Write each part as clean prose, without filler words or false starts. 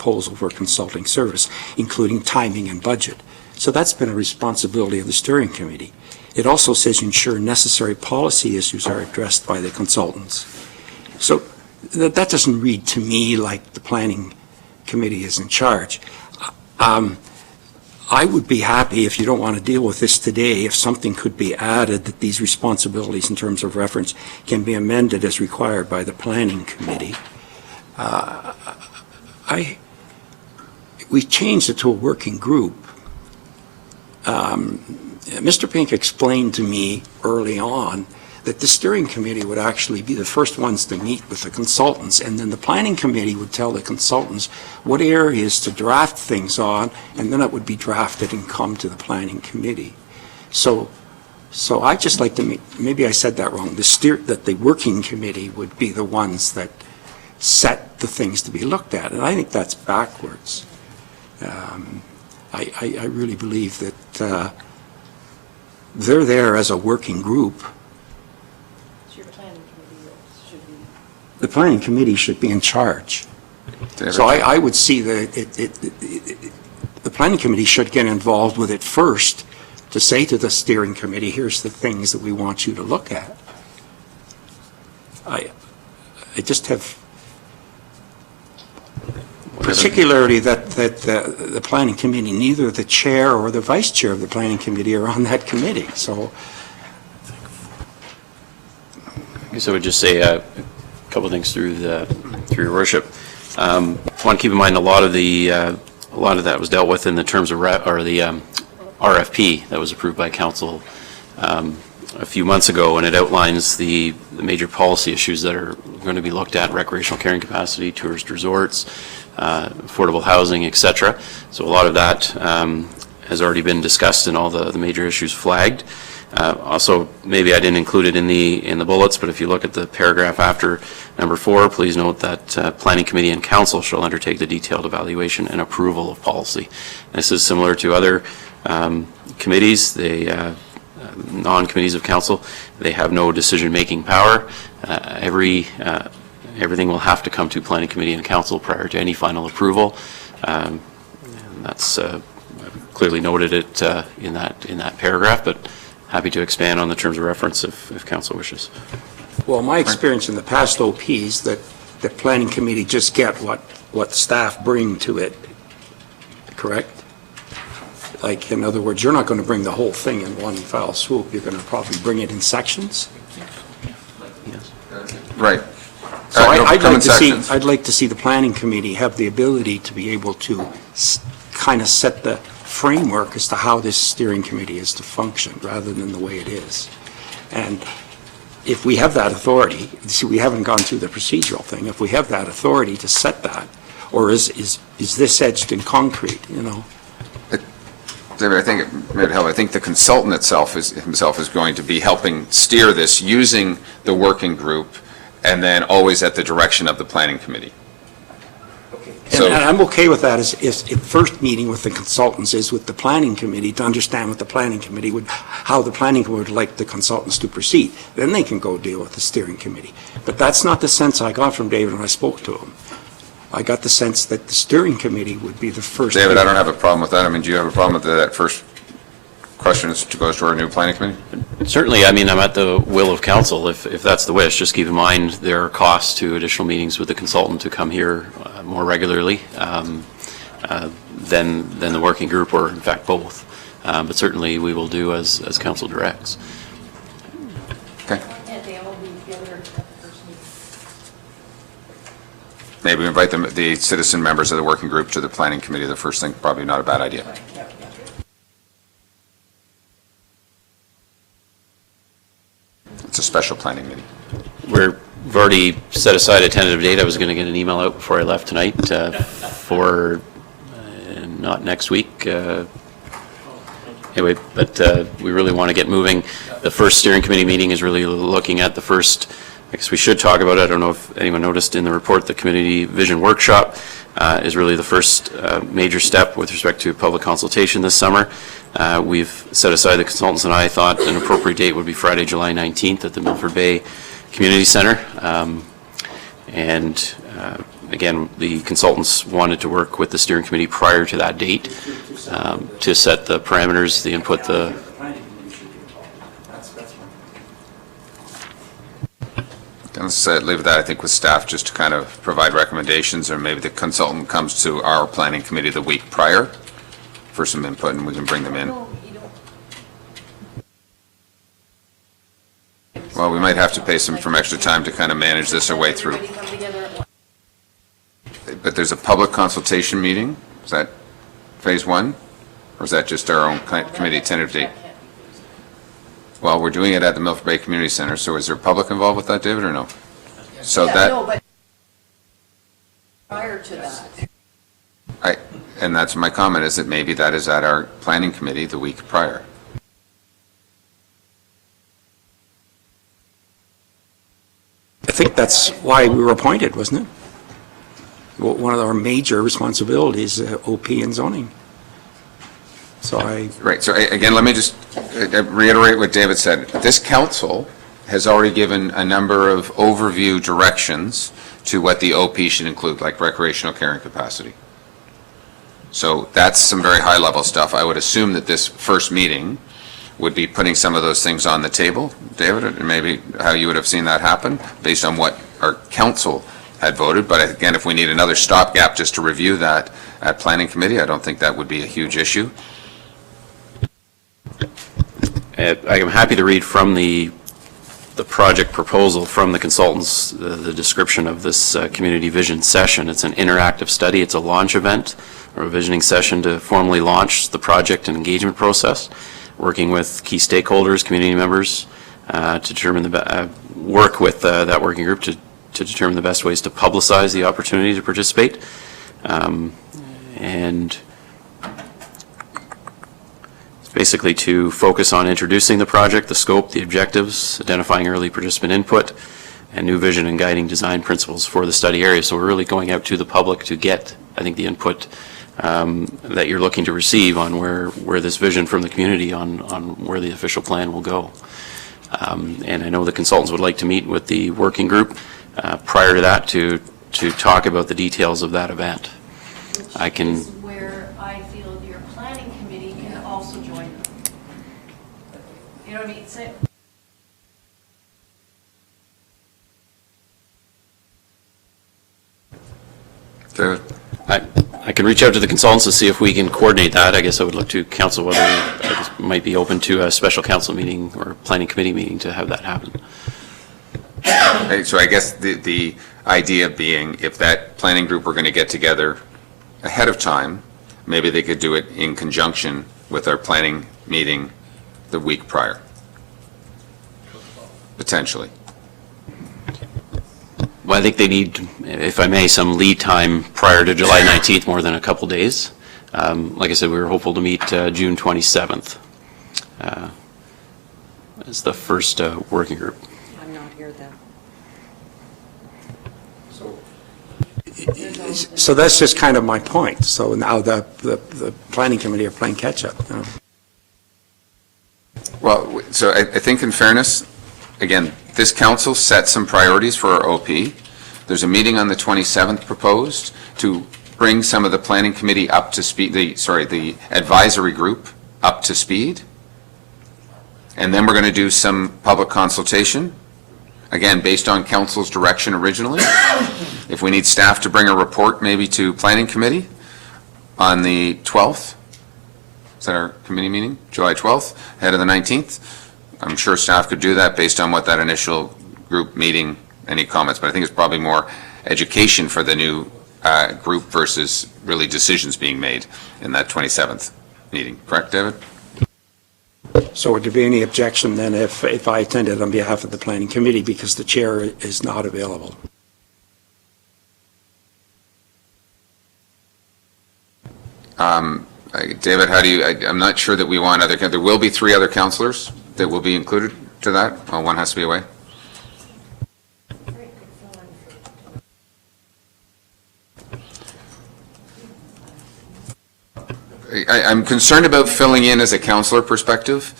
proposal for consulting service, including timing and budget. So that's been a responsibility of the steering committee. It also says ensure necessary policy issues are addressed by the consultants. So that doesn't read to me like the planning committee is in charge. I would be happy, if you don't want to deal with this today, if something could be added that these responsibilities in terms of reference can be amended as required by the planning committee. We changed it to a working group. Mr. Pink explained to me early on that the steering committee would actually be the first ones to meet with the consultants, and then the planning committee would tell the consultants what areas to draft things on, and then it would be drafted and come to the planning committee. So I just like to maybe I said that wrong. That the working committee would be the ones that set the things to be looked at, and I think that's backwards. I really believe that they're there as a working group. The planning committee should be in charge. So I would see that the planning committee should get involved with it first to say to the steering committee, here's the things that we want you to look at. I just have, particularly that the planning committee, neither the chair or the vice chair of the planning committee are on that committee. So I guess I would just say a couple of things through your worship. I want to keep in mind a lot of that was dealt with in the terms of the RFP that was approved by council a few months ago, and it outlines the major policy issues that are going to be looked at: recreational carrying capacity, tourist resorts, affordable housing, etc. So a lot of that has already been discussed and all the major issues flagged. Also, maybe I didn't include it in the bullets, but if you look at the paragraph after number 4, please note that Planning Committee and Council shall undertake the detailed evaluation and approval of policy. This is similar to other committees. Non-committees of Council, they have no decision-making power. Everything will have to come to Planning Committee and Council prior to any final approval. And that's clearly noted it in that paragraph, but happy to expand on the terms of reference if council wishes. Well, my experience in the past OPs that the planning committee just get what staff bring to it, correct? Like, in other words, you're not going to bring the whole thing in one foul swoop. You're going to probably bring it in sections. Yes. Right. So I'd like to see the planning committee have the ability to be able to kind of set the framework as to how this steering committee is to function rather than the way it is. And if we have that authority, see, we haven't gone through the procedural thing. If we have that authority to set that, or is this edged in concrete, you know? David, I think it may help. I think the consultant himself is going to be helping steer this using the working group and then always at the direction of the planning committee. So, and I'm okay with that if first meeting with the consultants is with the planning committee to understand what the planning committee how the planning committee would like the consultants to proceed. Then they can go deal with the steering committee. But that's not the sense I got from David when I spoke to him. I got the sense that the steering committee would be the first. David, I don't have a problem with that. I mean, do you have a problem with that first question goes to our new planning committee? Certainly. I mean, I'm at the will of council if that's the wish. Just keep in mind there are costs to additional meetings with the consultant to come here more regularly than the working group, or in fact both. But certainly we will do as council directs. Okay. Maybe invite the citizen members of the working group to the planning committee. The first thing, probably not a bad idea. It's a special planning meeting. We've already set aside a tentative date. I was going to get an email out before I left tonight for not next week. Anyway, but we really want to get moving. The first steering committee meeting is really looking at the first, I guess we should talk about it. I don't know if anyone noticed in the report, the community vision workshop is really the first major step with respect to public consultation this summer. We've set aside, the consultants and I thought an appropriate date would be Friday, July 19th at the Milford Bay Community Center. And Again, the consultants wanted to work with the steering committee prior to that date to set the parameters, the input, the... Let's leave that, I think, with staff just to kind of provide recommendations, or maybe the consultant comes to our planning committee the week prior for some input, and we can bring them in. Well, we might have to pay some extra time to kind of manage this our way through. But there's a public consultation meeting. Is that phase one? Or is that just our own committee tentative date? Well, we're doing it at the Milford Bay Community Center, so is there public involved with that, David, or no? So Yeah, that, no, but prior to that. and that's my comment, is that maybe that is at our planning committee the week prior. I think that's why we were appointed, wasn't it? One of our major responsibilities, OP and zoning. So Right, so again, let me just reiterate what David said. This council has already given a number of overview directions to what the OP should include, like recreational carrying capacity. So that's some very high-level stuff. I would assume that this first meeting would be putting some of those things on the table, David, and maybe how you would have seen that happen based on what our council had voted. But again, if we need another stopgap just to review that at planning committee, I don't think that would be a huge issue. I am happy to read from the project proposal from the consultants, the description of this community vision session. It's an interactive study. It's a launch event or a visioning session to formally launch the project and engagement process, working with key stakeholders, community members, to determine work with that working group to determine the best ways to publicize the opportunity to participate. And basically to focus on introducing the project, the scope, the objectives, identifying early participant input, and new vision and guiding design principles for the study area. So we're really going out to the public to get, I think, the input that you're looking to receive on where this vision from the community on where the official plan will go. And I know the consultants would like to meet with the working group prior to that to talk about the details of that event. I can... Which is where I feel your planning committee can also join them. You know what I mean? Say, David? I can reach out to the consultants to see if we can coordinate that. I guess I would look to council whether it might be open to a special council meeting or planning committee meeting to have that happen. So I guess the idea being, if that planning group were going to get together ahead of time, maybe they could do it in conjunction with our planning meeting the week prior, potentially. Well, I think they need, if I may, some lead time prior to July 19th, more than a couple days. Like I said, we were hopeful to meet June 27th as the first working group. I'm not here then. So that's just kind of my point. So now the planning committee are playing catch-up. You know? Well, so I think in fairness, again, this council set some priorities for our OP. There's a meeting on the 27th proposed to bring some of the planning committee up to speed, the advisory group up to speed. And then we're going to do some public consultation, again, based on council's direction originally. If we need staff to bring a report maybe to planning committee on the 12th, is that our committee meeting? July 12th, ahead of the 19th? I'm sure staff could do that based on what that initial group meeting, any comments, but I think it's probably more education for the new group versus really decisions being made in that 27th meeting. Correct, David? So would there be any objection then if I attended on behalf of the planning committee because the chair is not available? David, how do you, I'm not sure that we want other, there will be 3 other councillors that will be included to that. Well, one has to be away. I'm concerned about filling in as a councillor perspective,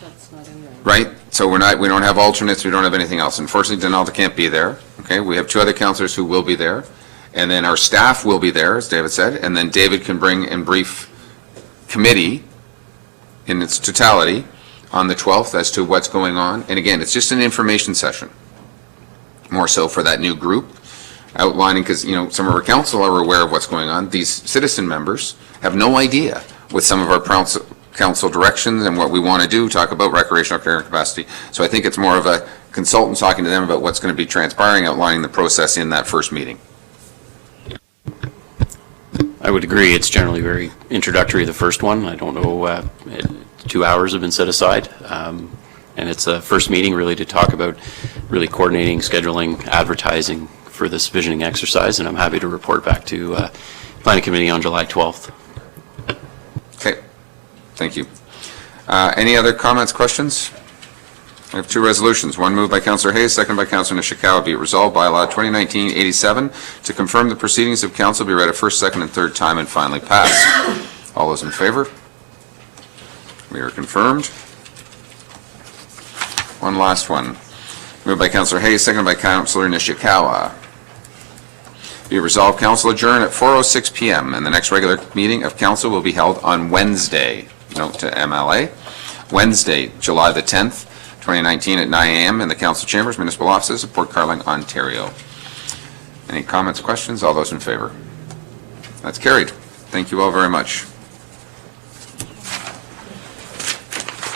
That's not in there. right? So we don't have alternates, we don't have anything else. Unfortunately, Donalda can't be there, okay? We have 2 other councillors who will be there. And then our staff will be there, as David said, and then David can bring and brief committee in its totality on the 12th as to what's going on. And again, it's just an information session, more so for that new group, outlining, because, you know, some of our council are aware of what's going on. These citizen members have no idea with some of our council directions and what we want to do, talk about recreational care and capacity. So I think it's more of a consultant talking to them about what's going to be transpiring, outlining the process in that first meeting. I would agree. It's generally very introductory, the first one. I don't know, 2 hours have been set aside. And it's a first meeting really to talk about really coordinating, scheduling, advertising for this visioning exercise. And I'm happy to report back to Planning Committee on July 12th. Okay, thank you. Any other comments, questions? We have two resolutions. One moved by Councillor Hayes, second by Councillor Nishikawa. Be it resolved by law 2019-87 to confirm the proceedings of council be read a first, second, and third time and finally passed. All those in favor? We are confirmed. One last one. Moved by Councillor Hayes, second by Councillor Nishikawa. Be it resolved, council adjourn at 4:06 p.m. and the next regular meeting of council will be held on Wednesday. Note to MLA. Wednesday, July the 10th, 2019 at 9 a.m. in the council chambers, municipal offices of Port Carling, Ontario. Any comments, questions? All those in favor? That's carried. Thank you all very much.